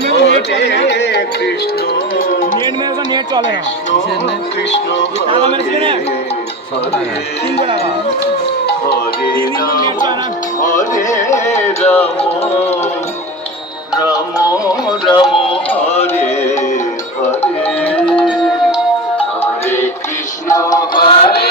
net মেরে net চলে না কৃষ্ণ নেট মেরে তো নেট চলে না কৃষ্ণ তিন দিন নেট চলে না হরে রাম রাম রাম হরে হরে হরে কৃষ্ণ হরে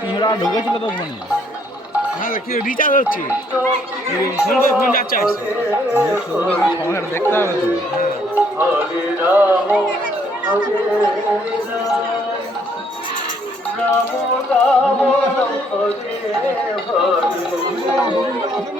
তিনশো টাকা ঢুকেছিল তো ফোনে হ্যাঁ কি রিচার্জ হচ্ছে ফোন করে ফোন যাচ্ছে আসছে সময় দেখতে হবে তো হরে রাম হরে রাম